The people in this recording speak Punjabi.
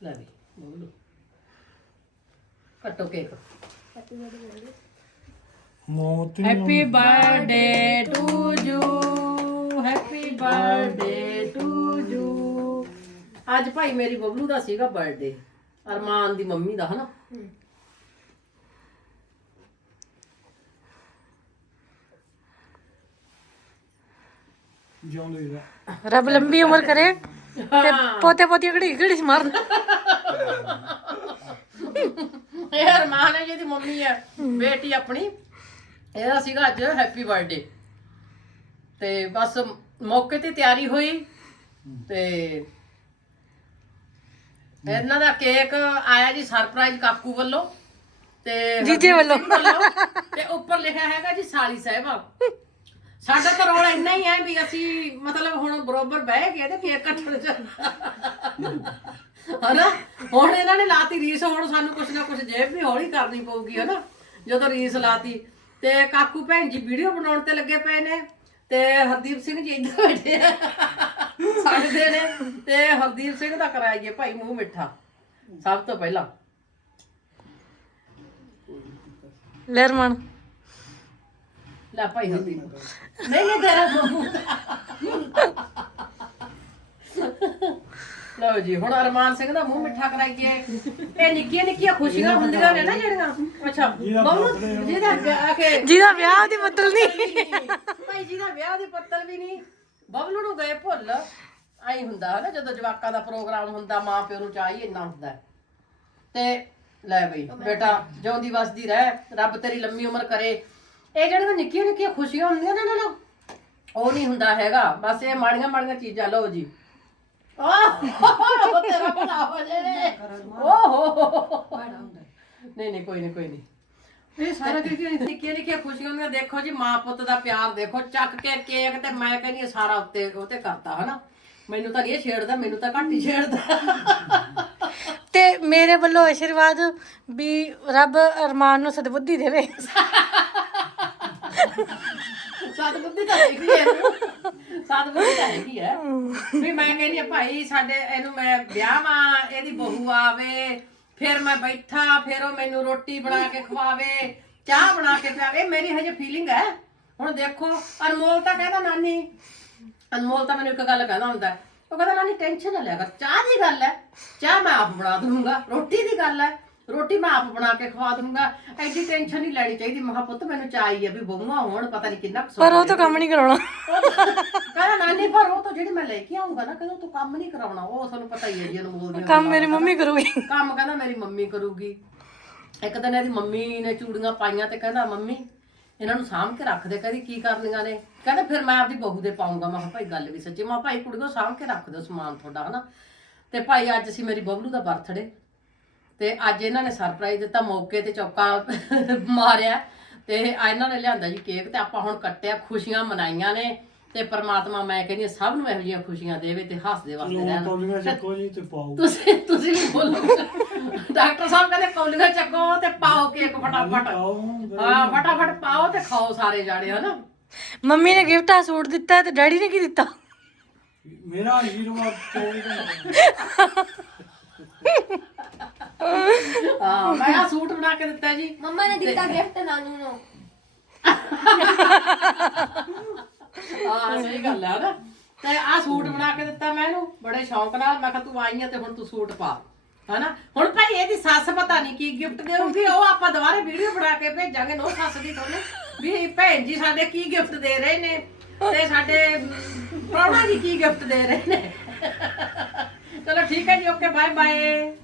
ਲੈ ਵੀ ਬੋਲੋ ਕੱਟੋ cake. Moti happy birthday to you happy birthday to you ਅੱਜ ਭਾਈ ਮੇਰੀ ਬਬਲੂ ਦਾ ਸੀਗਾ ਬਰਥਡੇ ਅਰਮਾਨ ਦੀ ਮੰਮੀ ਦਾ ਹਨਾ? ਜਿਉਂਦੇ ਰੱਬ ਲੰਬੀ ਉਮਰ ਕਰੇ। ਤੇ ਪੋਤੇ ਪੋਤੀ ਘੜੀ ਘੜੀ ਮਾਰਨ? ਇਹ ਅਰਮਾਨ ਹੈ ਜਿਹਦੀ ਮੰਮੀ ਹੈ। ਬੇਟੀ ਆਪਣੀ ਇਹਦਾ ਸੀਗਾ ਅੱਜ ਹੈਪੀ ਬਰਥਡੇ ਤੇ ਬਸ ਮੌਕੇ ਤੇ ਤਿਆਰੀ ਹੋਈ ਤੇ ਇਹਨਾਂ ਦਾ ਕੇਕ ਆਇਆ ਜੀ ਸਰਪ੍ਰਾਈਜ਼ ਕਾਕੂ ਵੱਲੋਂ ਤੇ ਜੀਜੇ ਵੱਲੋਂ ਤੇ ਉੱਪਰ ਲਿਖਿਆ ਹੈਗਾ ਜੀ ਸਾਲੀ ਸਾਹਿਬਾ। ਸਾਡਾ ਤਾਂ ਰੋਲ ਇੰਨਾ ਹੀ ਹੈ ਵੀ ਅਸੀਂ ਮਤਲਬ ਹੁਣ ਬਰੋਬਰ ਬਹਿ ਕੇ ਤੇ ਕੇਕ ਕੱਟਣ ਚ ਹਨਾ? ਹੁਣ ਇਹਨਾਂ ਨੇ ਲਾਤੀ ਰੀਸ, ਹੁਣ ਸਾਨੂੰ ਕੁਛ ਨਾ ਕੁਛ ਜੇਬ ਵੀ ਹੌਲੀ ਕਰਨੀ ਪਊਗੀ, ਹਨਾ? ਜਦੋਂ ਰੀਸ ਲਾਤੀ। ਤੇ ਕਾਕੂ ਭੈਣ ਜੀ ਵੀਡੀਓ ਬਣਾਉਣ ਤੇ ਲੱਗੇ ਪਏ ਨੇ, ਤੇ ਹਰਦੀਪ ਸਿੰਘ ਜੀ ਇੱਧਰ ਬੈਠੇ ਆ। ਸਾਡੇ ਨੇ। ਤੇ ਹਰਦੀਪ ਸਿੰਘ ਦਾ ਕਰਾਈਏ ਭਾਈ ਮੂੰਹ ਮਿੱਠਾ, ਸਭ ਤੋਂ ਪਹਿਲਾਂ। ਲੈ ਰਮਨ। ਲੈ ਭਾਈ ਹਰਦੀਪ ਨਹੀਂ ਨਹੀਂ ਤੇਰਾ ਮੂੰਹ ਲਓ ਜੀ ਹੁਣ ਅਰਮਾਨ ਸਿੰਘ ਦਾ ਮੂੰਹ ਮਿੱਠਾ ਕਰਾਈਏ ਇਹ ਨਿੱਕੀਆਂ ਨਿੱਕੀਆਂ ਖੁਸ਼ੀਆਂ ਹੁੰਦੀਆਂ ਨੇ ਨਾ ਜਿਹੜੀਆਂ। ਅੱਛਾ ਬਬਲੂ ਜਿਹਦਾ ਵਿਆਹ ਕੇ ਜਿਹਦਾ ਵਿਆਹ ਦੀ ਬਦਲ ਨਹੀਂ। ਭਾਈ ਜਿਹਦਾ ਵਿਆਹ ਦੇ ਪੱਤਲ ਵੀ ਨਹੀਂ। ਬਬਲੂ ਨੂੰ ਗਏ ਭੁੱਲ। ਆਈ ਹੁੰਦਾ ਹੈ ਨਾ ਜਦੋਂ ਜਵਾਕਾਂ ਦਾ ਪ੍ਰੋਗਰਾਮ ਹੁੰਦਾ ਮਾਂ ਪਿਓ ਨੂੰ ਚਾਹੀ ਇੰਨਾ ਹੁੰਦਾ। ਤੇ ਲੈ ਬਈ ਬੇਟਾ ਜਿਉਂਦੀ ਵਸਦੀ ਰਹਿ ਰੱਬ ਤੇਰੀ ਲੰਮੀ ਉਮਰ ਕਰੇ। ਇਹ ਜਿਹੜੀਆਂ ਨਿੱਕੀਆਂ ਨਿੱਕੀਆਂ ਖੁਸ਼ੀਆਂ ਹੁੰਦੀਆਂ ਨਾ ਨਾ ਨਾ ਉਹ ਨਹੀਂ ਹੁੰਦਾ ਹੈਗਾ। ਬਸ ਇਹ ਮਾੜੀਆਂ ਮਾੜੀਆਂ ਚੀਜ਼ਾਂ, ਲਓ ਜੀ। ਆਹ ਉਹ ਤੇਰਾ ਭਲਾ ਹੋ ਜੇ ਓਹੋ। ਨਹੀਂ ਨਹੀਂ, ਕੋਈ ਨਹੀਂ ਕੋਈ ਨਹੀਂ। ਇਹ ਸਾਰਾ ਨਿੱਕੀਆਂ ਨਿੱਕੀਆਂ ਨਿੱਕੀਆਂ ਖੁਸ਼ੀਆਂ ਹੁੰਦੀਆਂ, ਦੇਖੋ ਜੀ, ਮਾਂ ਪੁੱਤ ਦਾ ਪਿਆਰ ਦੇਖੋ, ਚੱਕ ਕੇ ਕੇਕ ਤੇ ਮੈਂ ਕਹਿੰਦੀ ਹਾਂ ਸਾਰਾ ਉੱਤੇ ਉਹ ਤੇ ਕਰਤਾ, ਹਨਾ? ਮੈਨੂੰ ਤਾਂ ਨਹੀਂ ਇਹ ਛੇੜਦਾ, ਮੈਨੂੰ ਤਾਂ ਘੱਟ ਹੀ ਛੇੜਦਾ। ਤੇ ਮੇਰੇ ਵੱਲੋਂ ਆਸ਼ੀਰਵਾਦ ਵੀ ਰੱਬ ਅਰਮਾਨ ਨੂੰ ਸਦਬੁੱਧੀ ਦੇਵੇ। ਸਤ ਬੁੱਧੀ ਤਾਂ ਹੈਗੀ ਹੈ। ਸਤ ਬੁੱਧੀ ਤਾਂ ਹੈਗੀ ਹੈ। ਵੀ ਮੈਂ ਕਹਿੰਦੀ ਆ, ਭਾਈ ਸਾਡੇ ਇਹਨੂੰ ਮੈਂ ਵਿਆਹਾਂ, ਇਹਦੀ ਬਹੂ ਆਵੇ, ਫਿਰ ਮੈਂ ਬੈਠਾ, ਫਿਰ ਉਹ ਮੈਨੂੰ ਰੋਟੀ ਬਣਾ ਕੇ ਖਵਾਵੇ, ਚਾਹ ਬਣਾ ਕੇ ਪਿਆਵੇ। ਇਹ ਮੇਰੀ ਹਜੇ ਫੀਲਿੰਗ ਹੈ। ਹੁਣ ਦੇਖੋ, ਅਨਮੋਲ ਤਾਂ ਕਹਿੰਦਾ ਨਾਨੀ। ਅਨਮੋਲ ਤਾਂ ਮੈਨੂੰ ਇੱਕ ਗੱਲ ਕਹਿੰਦਾ ਹੁੰਦਾ ਉਹ ਕਹਿੰਦਾ, ਨਾਨੀ ਟੈਨਸ਼ਨ ਨਾ ਲਿਆ ਕਰ। ਚਾਹ ਦੀ ਗੱਲ ਹੈ। ਚਾਹ ਮੈਂ ਆਪ ਬਣਾ ਦੂੰਗਾ ਰੋਟੀ ਦੀ ਗੱਲ ਹੈ। ਰੋਟੀ ਮੈਂ ਆਪ ਬਣਾ ਕੇ ਖਵਾ ਦੂੰਗਾ ਐਡੀ ਟੈਨਸ਼ਨ ਨਹੀਂ ਲੈਣੀ ਚਾਹੀਦੀ। ਮਹਾ ਪੁੱਤ ਮੈਨੂੰ ਚਾਹੀ ਹੈ ਵੀ ਬਹੂਆਂ ਹੋਣ ਪਤਾ ਨਹੀਂ ਕਿੰਨਾ ਕੁ ਪਰ ਉਹ ਤਾਂ ਕੰਮ ਨਹੀਂ ਕਰਾਉਣਾ। ਕਹਿੰਦਾ ਨਾਨੀ ਪਰ ਉਹ ਤਾਂ ਜਿਹੜੀ ਮੈਂ ਲੈ ਕੇ ਆਉਂਗਾ ਨਾ ਕਹਿੰਦਾ ਤੂੰ ਕੰਮ ਨਹੀਂ ਕਰਾਉਣਾ। ਉਹ ਤੁਹਾਨੂੰ ਪਤਾ ਹੀ ਹੈ ਜੀ ਅਨਮੋਲ ਦੀਆਂ ਕੰਮ ਮੇਰੀ ਮੰਮੀ ਕਰੂਗੀ। ਕੰਮ ਕਹਿੰਦਾ ਮੇਰੀ ਮੰਮੀ ਕਰੂਗੀ। ਇੱਕ ਦਿਨ ਇਹਦੀ ਮੰਮੀ ਨੇ ਚੂੜੀਆਂ ਪਾਈਆਂ ਤੇ ਕਹਿੰਦਾ ਮੰਮੀ ਇਹਨਾਂ ਨੂੰ ਸਾਂਭ ਕੇ ਰੱਖ ਦੇ ਕਹਿੰਦੀ ਕੀ ਕਰਨੀਆਂ ਨੇ? ਕਹਿੰਦਾ ਫਿਰ ਮੈਂ ਆਪਦੀ ਬਹੂ ਦੇ ਪਾਉਂਗਾ ਮੈਂ ਕਿਹਾ ਭਾਈ ਗੱਲ ਵੀ ਸੱਚੀ। ਮੈਂ ਕਿਹਾ ਭਾਈ ਕੁੜੀਓ ਸਾਂਭ ਕੇ ਰੱਖ ਦਿਓ ਸਮਾਨ ਤੁਹਾਡਾ ਹਨਾ? ਤੇ ਭਾਈ ਅੱਜ ਸੀ ਮੇਰੀ ਬਬਲੂ ਦਾ ਬਰਥਡੇ। ਤੇ ਅੱਜ ਇਹਨਾਂ ਨੇ ਸਰਪ੍ਰਾਈਜ਼ ਦਿੱਤਾ ਮੌਕੇ ਤੇ ਚੌਕਾ ਮਾਰਿਆ ਤੇ ਆ ਇਹਨਾਂ ਨੇ ਲਿਆਂਦਾ ਜੀ ਕੇਕ ਤੇ ਆਪਾਂ ਹੁਣ ਕੱਟਿਆ ਖੁਸ਼ੀਆਂ ਮਨਾਈਆਂ ਨੇ ਤੇ ਪ੍ਰਮਾਤਮਾ ਮੈਂ ਕਹਿੰਦੀ ਹਾਂ ਸਭ ਨੂੰ ਇਹੋ ਜਿਹੀਆਂ ਖੁਸ਼ੀਆਂ ਦੇਵੇ ਤੇ ਹੱਸਦੇ ਵਸਦੇ ਲੋ ਰਹਿਣ। ਕੌਲੀਆਂ ਚੱਕੋ ਜੀ ਤੇ ਪਾਓ। ਤੁਸੀਂ ਤੁਸੀਂ ਵੀ ਬੋਲੋ। ਡਾਕਟਰ ਸਾਹਿਬ ਕਹਿੰਦੇ ਕੌਲੀਆਂ ਚੱਕੋ ਤੇ ਪਾਓ ਕੇਕ ਫਟਾਫਟ। ਹਾਂ ਫਟਾਫਟ ਪਾਓ ਤੇ ਖਾਓ ਸਾਰੇ ਜਾਣੇ ਹਨਾ? ਮੰਮੀ ਨੇ ਗਿਫਟ ਆ ਸੂਟ ਦਿੱਤਾ ਤੇ ਡੈਡੀ ਨੇ ਕੀ ਦਿੱਤਾ? ਮੇਰਾ ਆਸ਼ੀਰਵਾਦ 24 ਘੰਟੇ। ਹਾਂ ਮੈਂ ਆ ਸੂਟ ਬਣਾ ਕੇ ਦਿੱਤਾ ਜੀ। ਮੰਮਾ ਨੇ ਦਿੱਤਾ ਗਿਫਟ ਨਾਨੂ ਨੂੰ। ਹਾਂ ਸਹੀ ਗੱਲ ਹੈ ਨਾ। ਤੇ ਆ ਸੂਟ ਬਣਾ ਕੇ ਦਿੱਤਾ ਮੈਂ ਇਹਨੂੰ ਬੜੇ ਸ਼ੌਂਕ ਨਾਲ। ਮੈਂ ਕਿਹਾ ਤੂੰ ਆਈ ਆ ਤੇ ਹੁਣ ਤੂੰ ਸੂਟ ਪਾ। ਹਨਾ? ਹੁਣ ਭਾਈ ਇਹਦੀ ਸੱਸ ਪਤਾ ਨਹੀਂ ਕੀ ਗਿਫਟ ਦੇਊਗੀ ਉਹ ਆਪਾਂ ਦੁਬਾਰੇ ਵੀਡੀਓ ਬਣਾ ਕੇ ਭੇਜਾਂਗੇ। ਨੋ ਸੱਸ ਦੀ ਤੁਹਾਨੂੰ ਵੀ ਭੈਣ ਜੀ ਸਾਡੇ ਕੀ ਗਿਫਟ ਦੇ ਰਹੇ ਨੇ ਤੇ ਸਾਡੇ ਪ੍ਰਾਹੁਣਾ ਜੀ ਕੀ ਗਿਫਟ ਦੇ ਰਹੇ ਨੇ। ਚਲੋ ਠੀਕ ਹੈ ਜੀ ਓਕੇ ਬਾਏ ਬਾਏ